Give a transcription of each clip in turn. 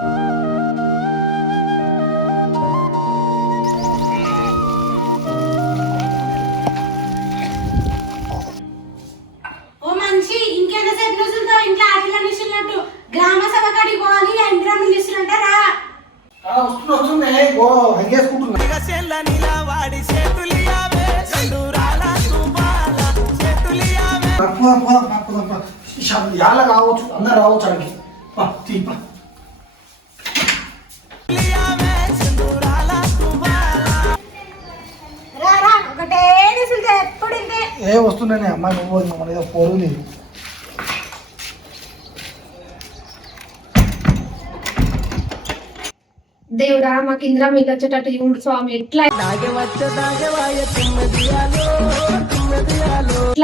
ఓ ఏ వస్తున్నాయి అమ్మాయి నువ్వు వదిన, మన ఏదో పొరుగు దేవుడా మాకు ఇందిరా మీకు వచ్చేటట్టు చూడు స్వామి ఎట్లా ఎట్లా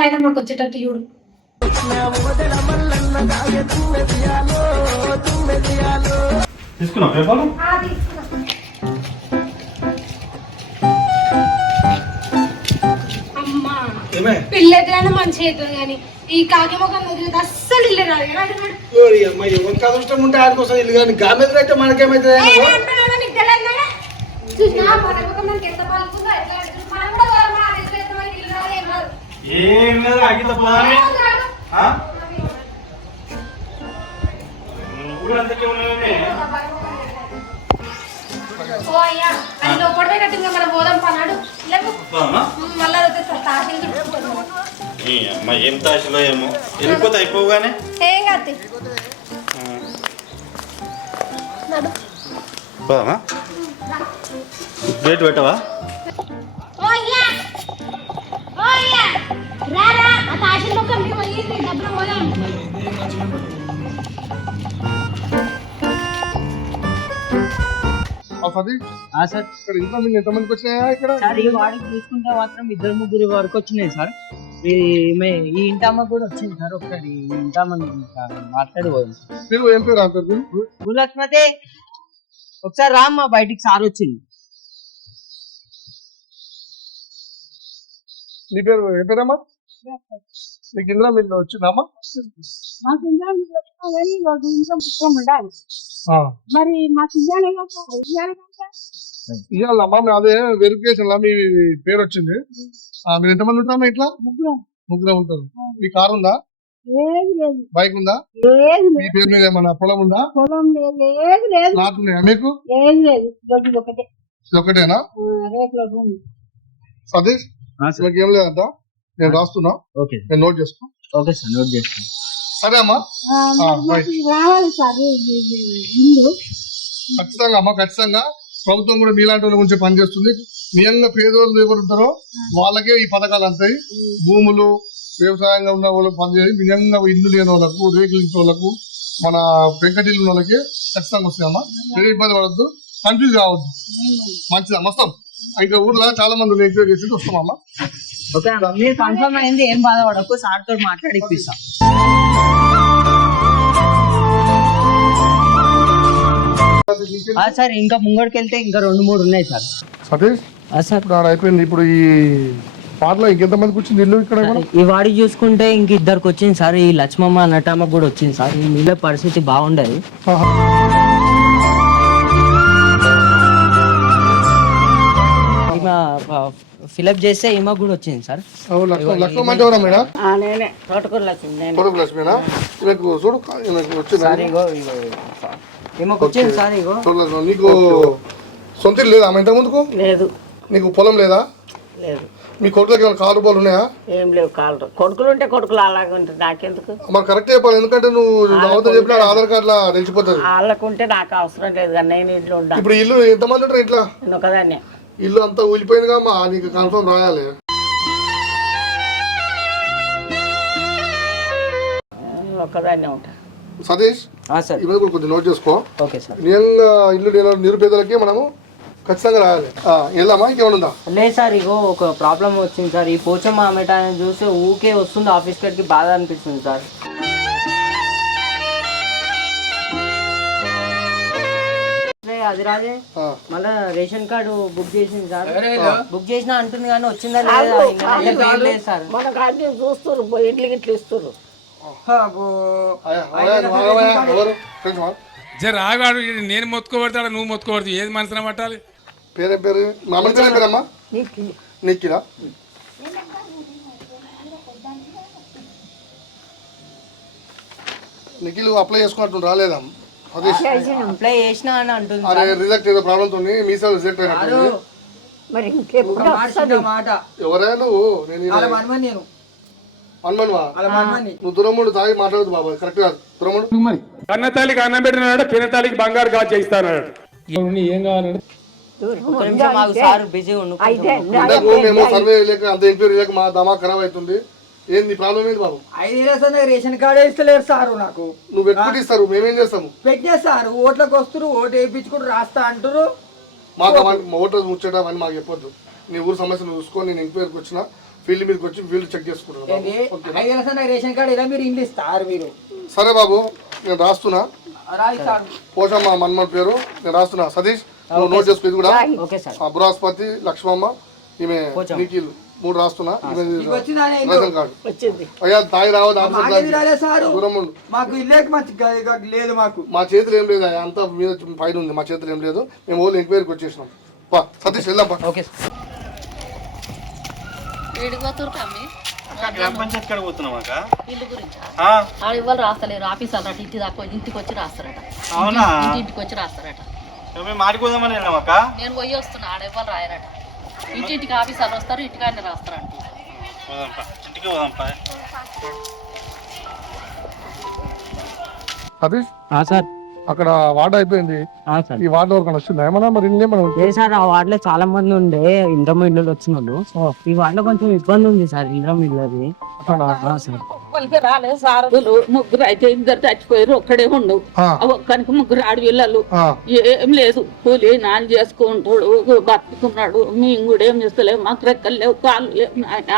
అయినా మాకు వచ్చేటట్టు చూడు. తీసుకున్నావు పేపర్లు అమ్మా ఏమే? పిల్ల ఎదురైనా మంచి అవుతుంది కానీ ఈ కాకి మొఖం వదిలేదు అస్సలు ఇల్లు రాదు. అమ్మాయి ఎవరికి అదృష్టం ఉంటే ఆడికి వస్తుంది ఇల్లు కానీ గామెదురు అయితే మనకేమైతే ఏ, లేదు అగిత రాదు. ఊరంతకే ఓ అయ్యా. అది మనం పోదాం పన్నాడు లేవు మళ్ళీ అమ్మ ఏం తాశలో ఏమో? వెళ్ళిపోతే అయిపోగానే ఏం కాదు పోదామా డేట్ పెట్టవా? ఓయ్యా ఓయ్యా రా రా. ఆ తాసిన ముఖం మీ పోయింది డబ్బులు పోదాం. సార్. ఇక్కడ ఇంట్లో మీకు ఎంతమందికి వచ్చినాయా ఇక్కడ? సార్ ఈ వాడికి చూసుకుంటే మాత్రం ఇద్దరు ముగ్గురు వరకు వచ్చినాయి సార్. ఈ ఈ ఇంటామ కూడా వచ్చింది సార్ ఒకసారి. ఈ ఇంటామ మాట్లాడిపోయింది మీరు ఏం పేరు అంటారు భూలక్ష్మతే ఒకసారి రామ్మా బయటికి సార్ వచ్చింది. నీ పేరు ఏం పేరమ్మా? వచ్చిందమ్మా మాకు ఇంట్లో కానీ ఒక ఇంట్లో పుస్తకం ఉండాలి. మరి మాకు అదే వెరిఫికేషన్ లా మీ పేరు వచ్చింది. ఆ, మీరు ఎంతమంది ఉంటారమ్మా ఇట్లా? ముగ్గురు. ముగ్గురే ఉంటారు. మీ కారు ఉందా? బైక్ ఉందా? మీ పేరు మీద ఏమన్నా పొలం ఉందా? పొలం లేదు మీకు? ఏది లేదు. ఇది ఒకటేనా? సతీష్ ఏం లేదంట నేను రాస్తున్నా. ఓకే. నేను నోట్ చేసుకో. ఓకే సార్ నోట్ చేసుకోండి సరే అమ్మా. రావాలి సార్. ఖచ్చితంగా అమ్మా ఖచ్చితంగా. ప్రభుత్వం కూడా మీలాంటి వాళ్ళ గురించి పనిచేస్తుంది నిజంగా పేదోళ్ళు ఎవరు ఉంటారో వాళ్ళకే ఈ పథకాలు అంతాయి భూములు వ్యవసాయంగా ఉన్న వాళ్ళకి పనిచేసి నిజంగా ఇల్లు లేని వాళ్ళకు రేకులు ఇచ్చిన వాళ్ళకు మన వెంకటిల్లు ఉన్న వాళ్ళకి ఖచ్చితంగా వస్తాయమ్మా మీరు ఇబ్బంది పడద్దు. కన్ఫ్యూజ్ కావద్దు. మంచిదా? వస్తాం ఇంకా ఊర్లో చాలా మంది ఎంకరేజ్ చేసి వస్తామమ్మా ఓకే అమ్మా. మీరు కన్ఫర్మ్ అయింది ఏం బాధపడకు సార్ తోటి మాట్లాడి ఇప్పిస్తా సార్ ఇంకా ముంగడికి వెళ్తే ఇంకా రెండు మూడు ఉన్నాయి సార్. సతీష్? సార్. ఇప్పుడు ఆడ అయిపోయింది ఇప్పుడు ఈ పాటలో ఇంకెంత మందికి వచ్చింది ఇల్లు ఇక్కడ? ఈ వాడి చూసుకుంటే ఇంక ఇద్దరికి వచ్చింది సార్. ఈ లక్ష్మమ్మ నటమ్మకు కూడా వచ్చింది సార్. ఈ పరిస్థితి బాగుండదు. ఫిలప్ చేస్తే ఈమె కూడా వచ్చింది సార్. అంటే ఎవరా మేడం? నేనే తోటకూర లక్ష్మి నేను. కొడుకు లక్ష్మీనా ఈమెకు చూడు ఈమెకు వచ్చిందా సార్ ఇగో ఇగో ఈమెకు వచ్చింది సార్ ఇగో. చూడు లక్ష్మణ్, నీకు సొంత ఇల్లు లేదా ఆమె ఇంత ముందుకు? లేదు. నీకు పొలం లేదా? లేదు. మీ కొడుకులకి ఏమైనా కారు బాలు ఉన్నాయా? ఏం లేవు కాళ్ళు. కొడుకులు ఉంటే కొడుకులు అలాగే ఉంటుంది నాకెందుకు? మరి కరెక్ట్ చెప్పాలి ఎందుకంటే నువ్వు అవతల చెప్పిన ఆధార్ కార్డు లా నిలిచిపోతుంది వాళ్ళకుంటే నాకు అవసరం లేదు కానీ నేను ఇంట్లో ఉంటాను ఇప్పుడు ఇల్లు ఎంతమంది ఉంటారు ఇంట్లో? నేను ఒకదాన్నే. ఇల్లు అంతా ఊలిపోయిందిగా మా నీకు కన్ఫర్మ్ రాయాలి. నేను ఒక్కదాన్నే ఉంటా. సతీష్ సార్. కూడా కొంచెం నోట్ చేసుకో. Okay sir. ఇల్లు నిరుపేదలకి మనము ఖచ్చితంగా రాయాలి. వెళ్దామా? ఇంకేమైనా ఉందా? లేదు సార్ ఇగో ఒక ప్రాబ్లం వచ్చింది సార్. ఈ పోచమ్మ ఆమెటాన్ని చూస్తే ఊకే వస్తుంది ఆఫీస్ కాడికి బాధ అనిపిస్తుంది సార్. అది ఆ. మళ్ళా రేషన్ కార్డు బుక్ చేసింది సార్. బుక్ చేసినా అంటుంది కానీ వచ్చిందా లేదా ఇంకా సార్. మన జర ఆగాడు ఈడు నేను మొత్తుకోబడతాడు నువ్వు మొత్తుకోబడతావు? ఏది మనసున పట్టాలి? పేరే పేరు మా అమ్మ పేరు పేరమ్మా? నిఖిలా? నిఖిల్ అప్లై చేసుకున్నట్టు రాలేదా? అదే అప్లై చేసినా అని అంటుంది. అరే రిజెక్ట్ ఏదో ప్రాబ్లమ్ తోని మీ సార్ రిజెక్ట్ అయినట్టు మరి ఇంకెప్పుడు వస్తుంది? మాట. ఎవరే నువ్వు? నేను ఈయన- మనమని నేను. హనుమన్వా అలా మనమని నువ్వు దురముడు తాగి మాట్లాడదు బాబా కరెక్ట్ కాదు. దురముడు. కన్న తల్లికి అన్నం పెట్టినాడు పిన తల్లికి బంగారు గాజు చేయిస్తాడు ఏం కావాలంటే ఒక నిమిషం మాకు సార్ బిజీ ఉండు అయితే మేము సర్వే లేక అంత ఎంక్వైరీ లేక మా దమా ఖరాబ్ అవుతుంది. ఏంది ప్రాబ్లం ఏంది బాబు? ఐదు వేల రేషన్ కార్డు ఇస్తలేరు సారు నాకు. నువ్వు పెట్టుకుంటే ఇస్తారు? మేమేం చేస్తాము? పెట్టేస్తారు. ఓట్లకు వస్తారు ఓటు వేయించుకుని రాస్తా అంటారు. మాకు అవన్నీ- ఓటర్ ముచ్చట అని మాకు చెప్పొద్దు. నీ ఊరు సమస్య నువ్వు చూసుకొని నేను ఎంక్వైరీకి వచ్చిన ఫీల్డ్ మీదకి వచ్చి ఫీల్డ్ చెక్ చేసుకుంటాను బాబు. ఏంది? ఓకేనా? ఐదు వేల రేషన్ కార్డు ఇలా మీరు ఇండ్లు ఇస్తారు మీరు? సరే బాబు నేను రాస్తున్నా. రాయిస్తారు పోషమ్మ మన్మన్ పేరు నేను రాస్తున్నా. సతీష్ నువ్వు నోట్ చేసుకో ఇది కూడా. Okay sir. ఆ బృహస్పతి లక్ష్మమ్మ ఈమె నిఖిల్. మూడు రాస్తున్నా? Ration card. అయ్యా తాగి రావద్దు దూరం మాకు లేదు మాకు. మా చేతులు ఏం లేదు అంతా మీద పైన ఉంది మా చేతులు ఏం లేదు. మేము ఓన్లీ ఎంక్వైరీకి వచ్చేసినాం. పా సతీష్ వెళ్దాం ఓకే. గ్రామ పంచాయతీ ఇల్లు గురించి? రాస్తలేరు ఆఫీస్ అన్నట్టు ఇంటి దాకా ఇంటికి వచ్చి రాస్తారట. అవునా? ఇంటి ఇంటికి వచ్చి రాస్తారట. మేము మాడిపోదామని నేను పోయి వస్తున్నా ఆడ ఇవ్వాలి రాయరట. ఇంటింటికి ఆఫీస్ వాళ్ళు వస్తారు ఇంటికాడనే రాస్తారంట. పోదాంపా ఇంటికి పోదాంపా. సార్. అక్కడ వార్డు అయిపోయింది. సార్. ఈ వార్డు వరకు వస్తుంది ఏమన్నా మరి ఇల్లు ఏమన్నా సార్ ఆ వార్డులో చాలా మంది ఉండే ఇంద్రమ ఇల్లు వచ్చిన వాళ్ళు ఈ వార్డులో కొంచెం ఇబ్బంది ఉంది సార్ ఇంద్రమ ఇల్లు సార్. ఒక్కరికి రాలేదు సారథులు ముగ్గురు అయితే ఇద్దరు చచ్చిపోయారు ఒక్కడే ఆ. ఒక్కనికి ముగ్గురు ఆడపిల్లలు. ఏం లేదు కూలి నాన్న చేసుకుంటాడు బతుకున్నాడు మేము కూడా ఏం చేస్తలేము మాకు రెక్కలు లేవు కాళ్ళు లేవు నాయన.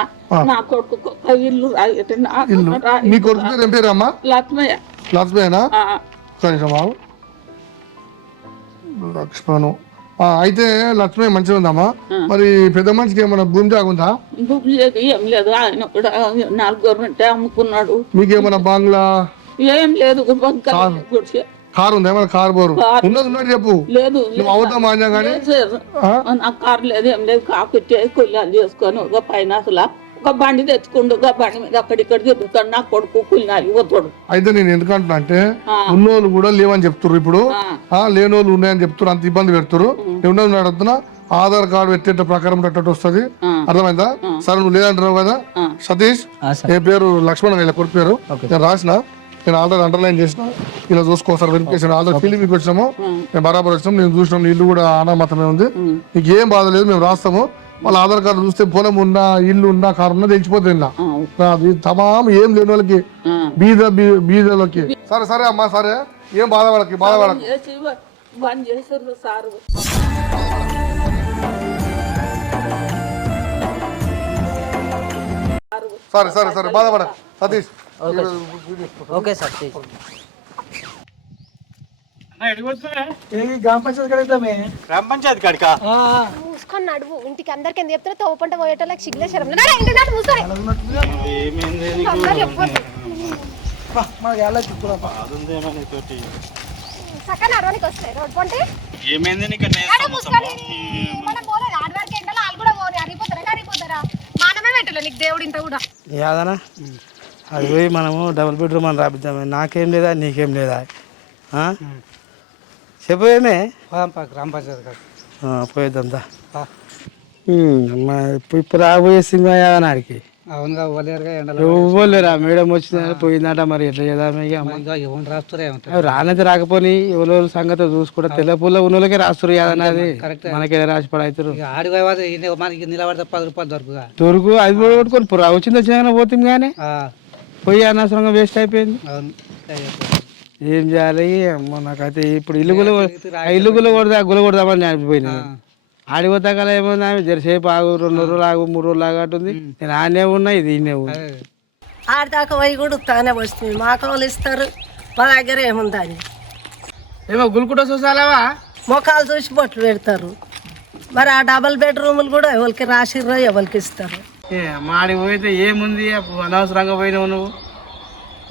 నా కొడుకు ఇల్లు. మీ కొడుకు పేరు ఏం పేరు అమ్మా? లక్ష్మయ్య. లక్ష్మణు ఆ, అయితే లక్ష్మి మంచిగా ఉందమ్మా మరి పెద్ద మనిషికి ఏమైనా భూమి జాగుందా భూమి ఏం లేదు. ఆయన కూడా నాలుగు గవర్నమెంట్ అమ్ముకున్నాడు. మీకేమైనా బంగ్లా? ఏం లేదు. కారు. ఉందా? ఏమైనా కారు బోరు. ఉన్నది ఉన్నట్టు చెప్పు. లేదు నువ్వు అవుతాం మాన్యా కానీ? నాకు కారు లేదు ఏం లేదు. కాకుట్టే కొల్లాలు చేసుకొని ఒక పైన అసలు. ఒక బండి తెచ్చుకుండు ఒక బండి మీద అక్కడిక్కడ తిరుగుతాడు. నా కొడుకు కుల్లాలి పోతాడు అయితే నేను ఎందుకంటున్నా అంటే. ఉన్నోళ్ళు కూడా లేవని చెప్తున్నారు ఇప్పుడు. లేనోళ్ళు ఉన్నాయని చెప్తున్నారు అంత ఇబ్బంది పెడుతున్నారు ఉన్నది అడుగుతున్నా ఆధార్ కార్డు పెట్టేట ప్రకారం పెట్టట్టు వస్తుంది. అర్థమైందా? సరే నువ్వు లేదంటున్నావు కదా. సతీష్ ఏ పేరు? లక్ష్మణ్ వీళ్ళ కొడుకు పేరు. నేను రాసిన నేను ఆల్రెడీ అండర్లైన్ చేసిన. ఇలా చూసుకో సార్ వెరిఫికేషన్ ఆల్రెడీ మీకు వచ్చినాము. మేము బరాబర్ వచ్చినాం నేను చూసినాం ఇల్లు కూడా అనామతమే ఉంది. నీకు ఏం బాధ లేదు మేము రాస్తాము. వాళ్ళ ఆధార్ కార్డు చూస్తే పొలం ఉన్నా ఇల్లు ఉన్నా కారు ఉన్నా అది తమాం ఏం లేని వాళ్ళకి. బీద బీ- బీదలకి. సరే సరే అమ్మా సరే. ఏం బాధపడకి చేసారు సారు సరే. సరే సరే బాధపడకు. సతీష్. ఓకే సార్ గ్రామ పంచాయతీ కాడికా మూసుకొని నడువు. ఇంటికి అందరికి చెప్తారో తోపంట పోయేటోళ్ళకి సిగ్గులే శరం ఏమైంది నీకు? మనం పోలేదు ఆడవారికి ఎండలో వాళ్ళు కూడా పోరు అరిగిపోతారా? అరిగిపోతారా మానమే పెట్టలే నీకు దేవుడు ఇంత కూడా. యాదనా అది పోయి మనము డబుల్ బెడ్రూమ్ అని రాపిద్దాం నాకేం లేదా? నీకేం లేదా? ఆ? చెప్పు ఏమే గ్రామ పంచాయతీ కాదు పోయేద్దాం అమ్మా, ఇప్పుడు ఇప్పుడు రాబోయే సినిమా యాదనాడికి అవునుగా ఓలేరుగా ఎండలో? ఇవ్వలేరా మేడం వచ్చిందని పోయిందట మరి ఎట్లా చేద్దాం ఇక. ఎవరు రాస్తారే రానైతే రాకపోని ఎవరెవరు సంగతి చూసుకుంటే తెల్ల పూల ఉన్నోళ్ళకే రాస్తారు యాదనాది మనకి రాసి పడవుతారు ఆడి పోయి మనకి నిలబడితే పది రూపాయలు దొరుకుగా. దొరుకు అది కూడా కొట్టుకొని పురా వచ్చింది వచ్చినా పోతుంది కానీ పోయి అనవసరంగా వేస్ట్ అయిపోయింది. అవును ఏం చేయాలి? అమ్మో నాకైతే ఇప్పుడు ఇల్లు గుల ఇల్లు గుల కొడదా గుల కొడదామని అనిపోయినా ఆడిపోతా కదా ఏమన్నా జరసేపు ఆగు రెండు రోజులు ఆగు మూడు రోజులు ఆగు అంటుంది. నేను ఆనే ఉన్నా ఇది ఈయనే ఉన్నా. ఆడదాకా పోయి కూడా తానే వస్తుంది మాకు వాళ్ళు ఇస్తారు. మా దగ్గర ఏముందని? ఏమో గుల్కుట చూసాలావా ముఖాలు చూసి బొట్లు పెడతారు. మరి ఆ డబల్ బెడ్రూములు కూడా ఎవరికి రాసిర్రో ఎవరికి ఇస్తారు. ఏ మాడి పోయితే ఏముంది? అనవసరంగా పోయినావు నువ్వు.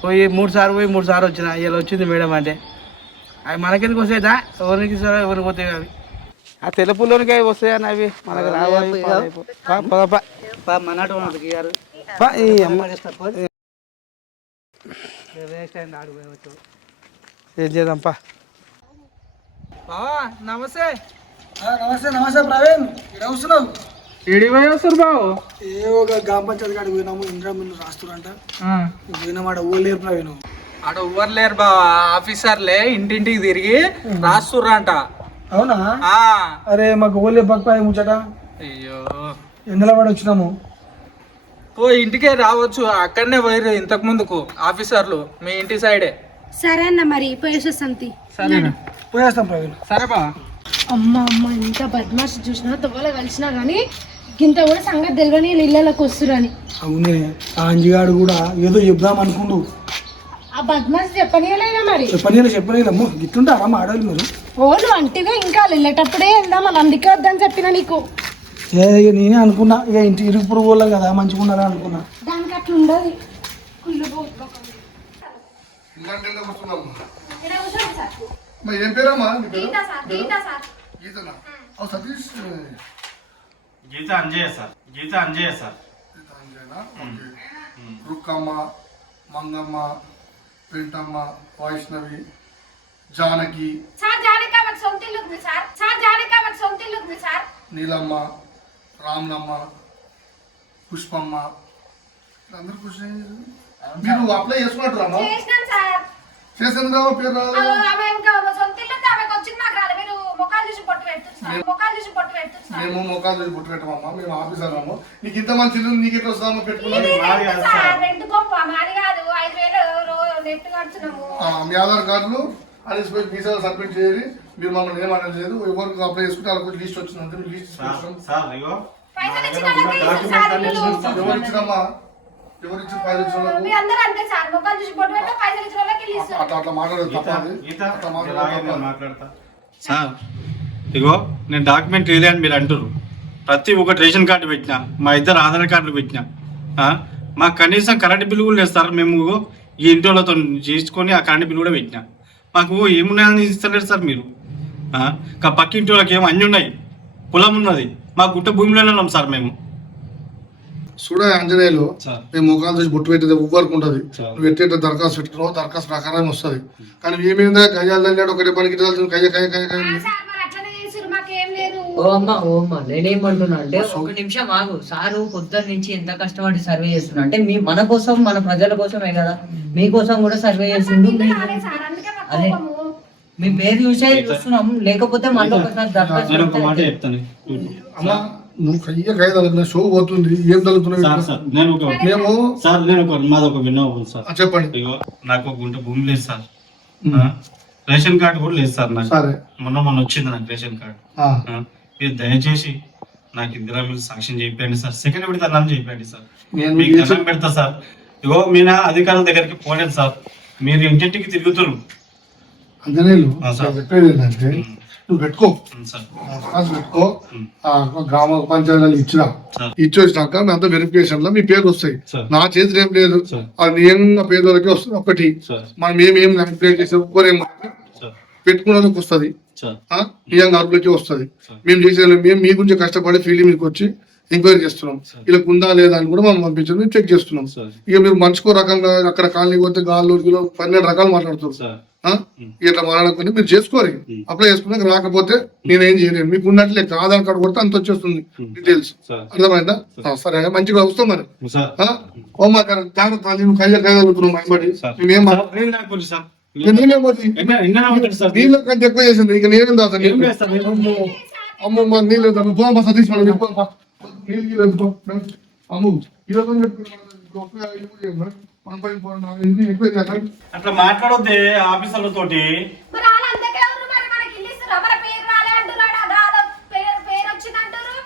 పోయి మూడు సార్లు పోయి మూడు సార్లు వచ్చిన ఇలా వచ్చింది మేడం అంటే. అవి మనకెందుకు వస్తాయిదా ఎవరికి ఇస్తారో ఎవరికి పోతాయి అవి. ఆ తెలుపులోనికి అవి వస్తాయని అవి? మనకు రావు అవి పాడైపో. పా, పద, పా. పా, ఈ అమ్మ. ఏం. చేద్దాం పా. నమస్తే. నమస్తే నమస్తే ప్రవీణ్. ఇక్కడ వస్తున్నావు వస్తారు ఏ ఒక గ్రామ పంచాయతీ కాడికి పోయినాము ఇంద్రా రాస్తురంట ప్రవీణ్. ఆడ ఎవ్వరు లేరు బావా ఆఫీసర్లే ఇంటింటికి తిరిగి రాస్తుర్రంట. అవునా? ఆ, అరే మాకు ఊళ్ళే పక్కపాయ ముచ్చట. అయ్యో. ఎండల పడి వచ్చినాము? ఓ ఇంటికే రావచ్చు అక్కడనే పోయిర్రు ఇంతకు ముందుకు ఆఫీసర్లు మీ ఇంటి సైడే. సరే అన్న మరి పోయేసేస్తాం తీ. సరేనా పోయేస్తాం ప్రవీణ్. సరే బా. అమ్మ అమ్మ ఇంత బద్మాష్ చూసినా తవ్వలో కలిసినా కానీ ఇంత కూడా సంగతి తెలియని ఇళ్ళకి వస్తురని. అవునే ఆ అంజిగాడు కూడా ఏదో చెప్దాం అనుకుండు. ఆ బద్మాష్ చెప్పనీయలేదా మరి? చెప్పనీళ్ళు చెప్పనీళ్ళమ్మో గిట్టుంటారా మా ఆడవాళ్ళు మీరు? ఓళ్ళు అంటిగా ఇంకా వెళ్ళేటప్పుడే వెళ్దాం అని అందుకే వద్దని చెప్పిన నీకు. ఏ ఇక నేనే అనుకున్నా ఇక ఇంటి ఇరుగు పురుగు వాళ్ళం కదా మంచిగా ఉన్నారా అనుకున్నా. దానికి అట్లా ఉండదు. ఇలాంటి ఎండ కూర్చున్నాము అమ్మా, ఏం పేరమ్మా? నీ పేరు? గీతనా? ఓ Satish Gita Anjaiah sir. Gita Anjaiah sir. Anjana okay. Rukkamma Mangamma Pentamma Vaishnavi Janaki. Sir జానక మాకు సొంత ఇల్లు ఉంది సార్. సార్ జానక మాకు సొంత ఇల్లు ఉంది సార్. నీలమ్మ రామనమ్మ పుష్పమ్మ. అందరు కృషి మీరు అప్లై చేసుకున్నట్టు చేసినాం సార్. చేసేందుకు రావు పేరు ఆ, రాలేదు ఆమె ఇంకా సొంత ఇల్లు మేము మోకాలు చూసి పుట్టు పెట్టమమ్మా మేము ఆఫీసర్ అమ్మ. నీకు ఇంత మంచి ఇల్లు నీకు ఎట్లా వస్తామో ఆ, మీ ఆధార్ కార్డులు అది పోయి వీసాలు సబ్మిట్ చేయాలి. మీరు మమ్మల్ని ఏమనలేదు లేదు ఎవరికి అప్లై చేసుకుంటే వాళ్ళకి లిస్ట్ వచ్చిందంటే మీరు లిస్ట్ సార్ తీసుకొస్తాం సార్ ఇగో పైసలు ఇచ్చిన వాళ్ళకి ఇస్తారు సార్ ఇల్లు. ఎవరు ఇచ్చినమ్మా ఎవరు ఇచ్చిన పైసలు ఇచ్చిన వాళ్ళకు? మీ అందరూ అంతే సార్. ముఖాలు చూసి పొట్టు పెడితే పైసలు ఇచ్చిన వాళ్ళకి ఇల్లు ఇస్తారు. అట్లా అట్లా మాట్లాడదు తప్పది. అట్లా. మాట్లాడతా. సార్ ఇగో నేను డాక్యుమెంట్ ఇదే అని మీరు అంటారు ప్రతి ఒక్కటి రేషన్ కార్డు పెట్టినా మా ఇద్దరు ఆధార్ కార్డులు పెట్టినా మాకు కనీసం కరెంట్ బిల్లు కూడా లేదు సార్. మేము ఈ ఇంటి వాళ్ళతో చేసుకొని ఆ కరెంట్ బిల్లు కూడా పెట్టినా. మాకు ఏమున్నాయని ఇస్తలేరు సార్ మీరు కా పక్క ఇంటి వాళ్ళకి ఏమో అన్నీ ఉన్నాయి. పొలం ఉన్నది. మా గుట్ట భూమిలోనే ఉన్నాం సార్ మేము. చూడ ఆంజనేయులు. మేము ముఖాలు చూసి బొట్టు పెట్టేది ఉవ్వరకు ఉంటుంది. నువ్వు ఎట్టేట దరఖాస్తు పెట్టుకున్నావు దరఖాస్తు ప్రకారం వస్తుంది. కానీ ఏమైందా? కయ్యాలు తల్లాడు ఒకటే పనికి మాకేం లేదు. ఓ అమ్మ ఓ అమ్మ నేనేమంటున్నా అంటే ఒక నిమిషం ఆగు. సారు పొద్దున్న నుంచి ఎంత కష్టపడి సర్వే చేస్తున్నా అంటే మీ మన కోసం మన ప్రజల కోసమే కదా. మీకోసం కూడా సర్వే చేస్తుండు. అదే. మీ పేరు చూసే చూస్తున్నాం. లేకపోతే మళ్ళీ ఒకసారి దరఖాస్తు నువ్వు కయ్య తలుతున్నా షో పోతుంది ఏం సార్ తలుతున్నావు సార్ నేను ఒక మేము సార్ నేను ఒక మాది ఒక విన్నా సార్. ఆ, చెప్పండి. నాకు ఒక గుంట భూమి లేదు సార్. ఆ, రేషన్ కార్డు కూడా లేదు సార్ నాకు. సరే. మొన్న మొన్న వచ్చింది నాకు రేషన్ కార్డు. ఆ, ఆ, మీరు దయచేసి నాకు ఇందిరా మీరు సాక్ష్యం చేయండి సార్. సెకండ్ విడత అన్నం చేయండి సార్. నేను మీకు దండం పెడతా సార్. ఇగో మీన అధికారుల దగ్గరికి పోలేదు సార్. మీరు ఇంటింటికి తిరుగుతున్నారు అంజనేయులు ఆ, సార్. చెప్పేది ఏంటంటే నువ్వు పెట్టుకో. దరఖాస్తు పెట్టుకో. గ్రామ పంచాయతీలు ఇచ్చినా. సార్. ఇచ్చి వచ్చినాక మీ అంతా వెరిఫికేషన్లో మీ పేరు వస్తాయి. నా చేతిలో ఏం లేదు. అది నియంగా పేదోళ్ళకి వస్తుంది ఒకటి మనం ఏమేం కంప్లైంట్ చేసే ఒక్కరేం సార్. పెట్టుకున్న వాళ్ళకి వస్తుంది. సార్. నియంగా అరువులకి వస్తుంది. మేము చేసే మేము మీ గురించి కష్టపడి ఫీల్డ్ మీకు వచ్చి ఎంక్వైరీ చేస్తున్నాం. ఇలా ఉందా లేదా అని కూడా మనం పంపించాం మేము చెక్ చేస్తున్నాం. ఇక మీరు మనిషికో రకంగా అక్కడ కాలనీ పోతే గాల్లో గిలో పన్నెండు రకాలు ఆ? ఇట్లా మాట్లాడుకుని మీరు చేసుకోరు. అప్లై చేసుకున్నాక రాకపోతే నేనేం చేయలేను. మీకు ఉన్నట్లే ఆధార్ కార్డు కొడితే అంత వచ్చేస్తుంది డీటెయిల్స్. అర్థమైందా? సరే. మంచిగా వస్తాం మరి. సార్ ఆ? ఓ మా గారు, జాగ్రత్త నేను సార్ నీళ్ళ కంటే ఎక్కువ చేసింది. ఇక నేనేం? అమ్మో నీళ్ళు తాగు. పో అమ్మా సతీష్. నీళ్ళు. అమ్ము ఈరోజు అట్లా మాట్లాడొద్దే ఆఫీసర్లతోటి.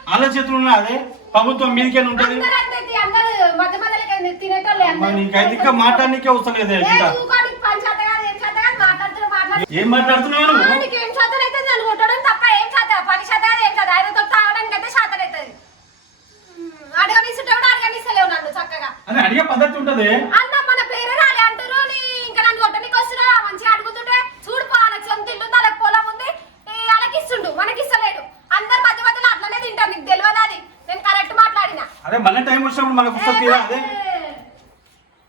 వాళ్ళ చేతులు అదే? ప్రభుత్వం మీదకే ఉంటది? అందరూ అంతే తీ, అందరూ మధ్య మధ్యలో తినేటోళ్ళే మరి అందరూ. నీకైతే ఇంకా మాట్లాడనికే వస్తలేదే ఏ, ఇంకా ఊరుకోనికి పని చేత కాదు, ఏం చేత కాదు, మాట్లాడుతున్నా, మాట్లాడు. ఏం మాట్లాడుతున్నావు ఆ, నువ్వు? నీకు ఏం చేతనైతే నన్ను కొట్టడం తప్ప ఏం చేత పని చేత కాదు, ఏం చేత ఆయనతో తాగడానికి అయితే చేతనైతుంది అడగనిస్తుంటాడు అడగనిస్తలేవు నన్ను చక్కగా అని అడిగే పద్ధతి ఉంటది అన్న మన పేరే రాలే అంటారు నీ ఇంకా నన్ను కొట్టనికి వస్తున్నా మంచిగా అడుగుతుంటే చూడు పో, వాళ్ళకి సొంత ఇల్లు మళ్ళీ టైం వచ్చినప్పుడు మనకు వస్తుంది కదా అదే?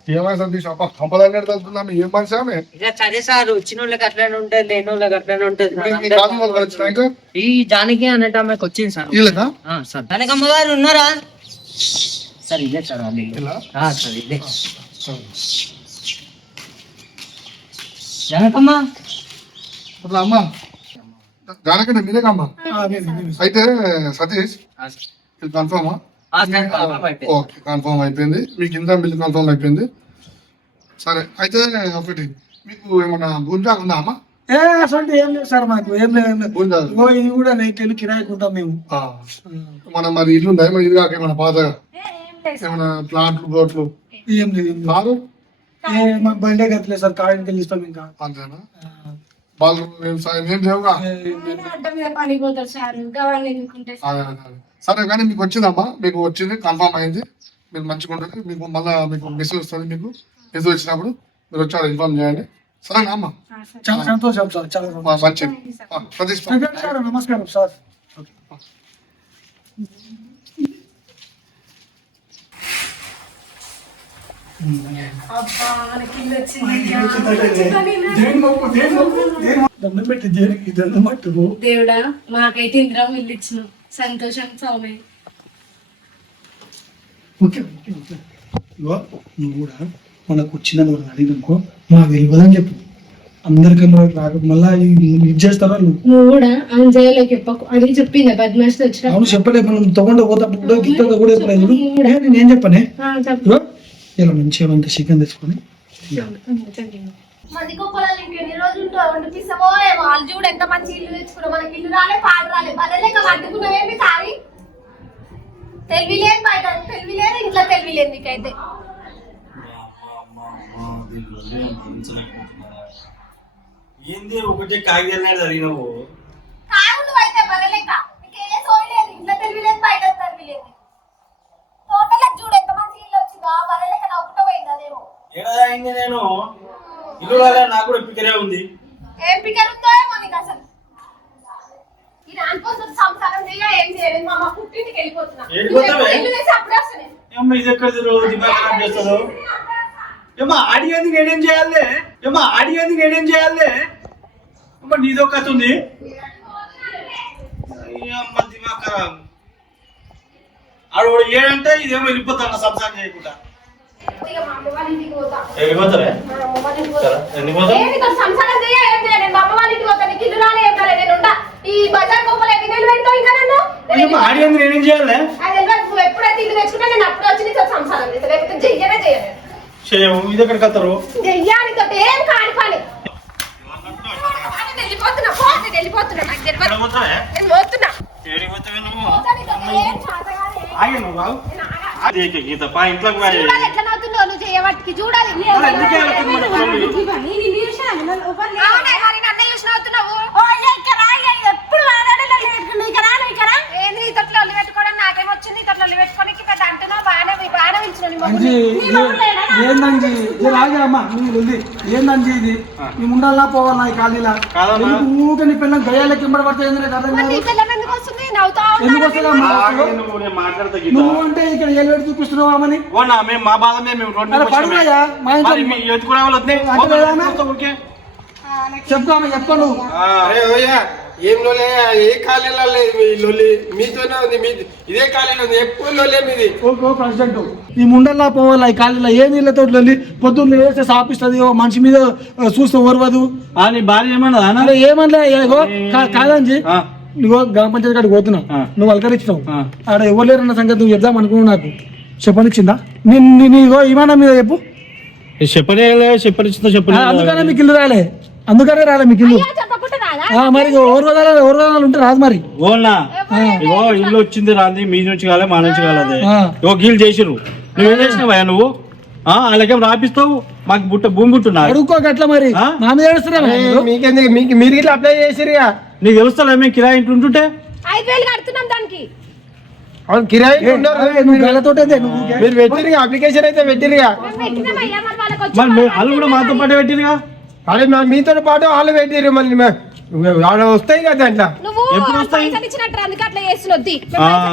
ఏమైనా సతీష్ అప్ప కంపదాన్ని తలుతున్నాం ఏం మనిషి ఆమె? ఇక సరే సార్ వచ్చిన వాళ్ళకి అట్లనే ఉంటుంది లేని వాళ్ళకి అట్లనే ఉంటుంది ఈ జానకి అన్నట్టు ఆమెకు వచ్చింది సార్. వీళ్ళకా సార్. జానకమ్మ గారు ఉన్నారా? సార్ ఇదే సార్ అది సార్ ఇదే. జానకమ్మ? అమ్మ. దానికంటే మీరే అమ్మ? అయితే సతీష్ కన్ఫర్మా ఓకే కన్ఫర్మ్ అయిపోయింది. మీకు ఇంత బిల్ కన్ఫర్మ్ అయిపోయింది. సరే అయితే ఒకటి మీకు ఏమన్నా గుంజా ఉందా అమ్మా? ఏ అసలు ఏం లేదు సార్ మాకు ఏం లేదు ఏం లేదు. గుంజా ఇగో ఇది కూడా నైట్ వెళ్ళి కిరాయికుంటాం మేము. ఆ. మన మరి ఇల్లు ఉందా? ఏమో ఇది కాక ఏమన్నా పాత ఏమన్నా ప్లాంట్లు బోట్లు? ఏం లేదు. కారు? బండే కట్టలేదు సార్ కాడికి వెళ్ళి ఇస్తాం ఇంకా అంతేనా? వాళ్ళు ఏం లేవుగా? ఏ, ఏం సార్ కానీ మీకు వచ్చిందమ్మా. మీకు వచ్చింది కన్ఫర్మ్ అయింది. మీరు మంచిగా ఉంటుంది మీకు మళ్ళీ మీకు మెసేజ్ వస్తుంది మీకు. మెసేజ్ వచ్చినప్పుడు మీరు వచ్చారు ఇన్ఫార్మ్ చేయండి. సరేనా అమ్మా చాలా సంతోషం సార్. చాలా మంచిది. సతీష్ సార్. నమస్కారం సార్. దేవుడా మాకైతే ఇంద్రం ఇల్లు ఇచ్చిన. సంతోషం ఓకే ఓకే నువ్వు కూడా మనకు వచ్చిన వాళ్ళని అడిగినుకో మా వెళ్ళదని చెప్పు. అందరికన్నా రాక మళ్ళా ఇది చేస్తారా నువ్వు? కూడా అంజయ్యలోకి చెప్పకు. అది చెప్పింది వచ్చిన అవును చెప్పలే మనం తొండ పోతాప్పుడు కూడా గిట్ట కూడా చెప్పలేదు ఏ, నేనేం చెప్పనే? ఇలా మంచిగా అంత చికెన్ తెచ్చుకొని మంది గొప్పలు ఇంకెన్ని రోజులు ఉంటావు వండిపిస్తావో ఏమో. వాళ్ళు చూడు ఎంత మంచి ఇల్లు తెచ్చుకున్నావు మనకి ఇల్లు రాలే పాడు రాలే. భలే లెక్క వండుకున్నావేమి సారి? తెలివి లేదు బయట తెలివి లేదు ఇంట్లో తెలివి లేదు నీకైతే. ఏంది ఒకటే కాగితాలు జరిగినావు? నువ్వైతే భలే లెక్క. నీకే సోయి లేదు ఇంట్లో తెలివి లేదు బయట తెలివి లేదు. టోటల్ చూడు ఎంత మంచి ఇల్లు వచ్చిందో భలే లెక్క నవ్వుకుంటూ పోయింది అదేమో. ఏడాది అయింది నేను? ఇల్లు రాలే నాకు కూడా ఉంది. ఏం పికర్ ఉందో ఏమో నీకు అసలు? ఈ రానిపోతున్న సంసారం చేయ ఏం చేయలేదు. మా అమ్మ పుట్టింటికి వెళ్ళిపోతున్నా. వెళ్ళిపోతావే? నువ్వు ఇల్లు తెచ్చి అప్పుడే వస్తాను ఏమ్మా ఇది ఎక్కడ రోజు దిమాగ్ ఖరాబ్ చేస్తాడు? ఏమ్మా అడిగేది నేనేం చేయాలి? ఏమ్మా అడిగేది నేనేం చేయాలి? అమ్మా నీదో కథ ఉంది. అమ్మ దిమాగ్ ఖరాబ్ ఆడు ఏడంటే ఇదేమో వెళ్ళిపోతాడు సంసారం చేయకుండా. ఇక్కడ సంసారం చేయ ఏం చేయలేదు మా అమ్మ వాళ్ళ ఇంటికి పోతా నీకు ఇల్లు రాలే ఏం రాలే నేను ఉండా. ఈ బజార్ గొప్పలు ఎన్ని నెలలు పెడతావు ఇంకా నన్ను? ఏమ్మా అడిగేది నేనేం చేయాలి? అది తెలియదు నువ్వు ఎప్పుడైతే ఇల్లు తెచ్చుకుంటా నేను అప్పుడు వచ్చి నీతో సంసారం చేస్తా లేకపోతే చెయ్యనే చేయలేదు చేయము ఇది ఎక్కడ కత్తరు చెయ్యానితో ఏం కాని పని. నేను వెళ్ళిపోతున్నా పో నేను వెళ్ళిపోతున్నా నాకు తెలియదు. నేను పోతున్నా. ఇంట్లోకి నువ్వు చేయబట్టికి చూడాలి. మరి ఎందుకే వెళ్తుంది మరి చూడండి. అవునే మరి నన్ను చూసి నవ్వుతున్నావు ఎప్పుడు ఏంది ఈ తొట్లు ఒళ్ళు పెట్టుకోవడం నాకేం వచ్చింది? ఈ తొట్లు ఒళ్ళు పెట్టుకోనికి పెద్ద అంటున్నావు? బాగానే బాగానే పిలిచిన అంజి ఏందంజి? ఇది రాగే అమ్మా నీళ్ళు ఉంది. ఏందంజి ఇది? నీ ముండల్లా పోవాలా ఈ ఖాళీలా కాదమ్మా. ఎందుకు ఊరికే నీ పిల్లలు గయ్యాలకి ఎంబడి పడితే ఏంది వస్తుంది నవ్వుతా ఎందుకు నువ్వు నేను మాట్లాడతా గీత. నువ్వు అంటే ఇక్కడ ఓ నా మేము మా బాధమే మేము రోడ్డు అరే మీదకి వచ్చినామే. పడుతున్నాయా మా ఇంట్లో మరి మీ ఎత్తుకునే వాళ్ళు వద్దే అట్లా లేదామే? ఊరికే. చెప్పుకోమా చెప్పు నువ్వు. అరే ఓయ్యా ఏం లోలే ఏ ఖాళీలో లేదు మీ లొల్లి? మీతోనే ఉంది మీ ఇదే ఖాళీలో ఉంది ఎప్పుడు లొల్లే మీది? ఓకే ప్రెసిడెంట్ ఈ ముండల్లా పోవాలా ఈ ఖాళీలో ఏ నీళ్ళతో వెళ్ళి పొద్దున్న వేస్తే సాపిస్తుంది ఓ మనిషి మీద చూస్తే ఓర్వదు. ఆ, నీ భార్య ఏమన్నదా అన్న? అలా ఏమనలే ఇగో కా- కాదంజి. ఆ, నువ్వు గ్రామ పంచాయతీ కాడికి పోతున్నావు. నువ్వు అలకరించినావు. ఆడ ఎవరు లేరన్న సంగతి నువ్వు చెప్దాం అనుకున్నావు నాకు. చెప్పనిచ్చిందా? నేను నీగో ఇవాళ మీద చెప్పు. ఏ చెప్పనే చెప్పనిచ్చిందో ఆ, చెప్పని అందుకనే మీకు ఇల్లు రాలే. అందుకనే రాలే మీకు ఇల్లు చెప్పకుండా రాదా? ఆ, మరి ఓర్వదాలు ఓర్వదాలు ఉంటే రాదు మరి. ఓనా ఇగో ఇల్లు వచ్చింది రాంది మీ నుంచి కాలే మా నుంచి కాలేదు. ఇగో గీలు చేసిర్రు. నువ్వేం చేసినావా నువ్వు? ఆ వాళ్ళకేం రాపిస్తావు? మాకు బుట్ట భూమి బుట్టున్నా అడుక్కోక అట్లా మరి. మీరు? మీకెందుకు? మీకు మీరు ఇట్లా అప్లై చేసిరుగా నీకు తెలుస్తా మేము కిరాయి ఇంట్లో ఉంటుంటే? మీరు అప్లికేషన్ అయితే మరి వాళ్ళు కూడా మాతో పాటు పెట్టిరుగా అదే మీతో పాటు వాళ్ళు పెట్టిరు మళ్ళీ వస్తాయి కదా ఎప్పుడు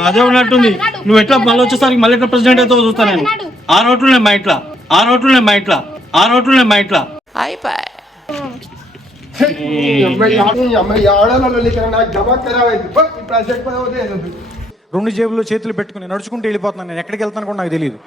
అదే ఉన్నట్టుంది. నువ్వు ఎట్లా మళ్ళీ వచ్చేసరికి మళ్ళీ ఎట్లా ప్రెసిడెంట్ అయితే చూస్తాను ఆ రోడ్లు మా ఇంట్లో. ఆ రోడ్లు మా ఇంట్లో. ఆ రోడ్లు మా ఇంట్లో. అయిపోయి రెండు జేబుల్లో చేతులు పెట్టుకుని నడుచుకుంటూ వెళ్ళిపోతున్నాను నేను. ఎక్కడికి వెళ్తాను కూడా నాకు తెలియదు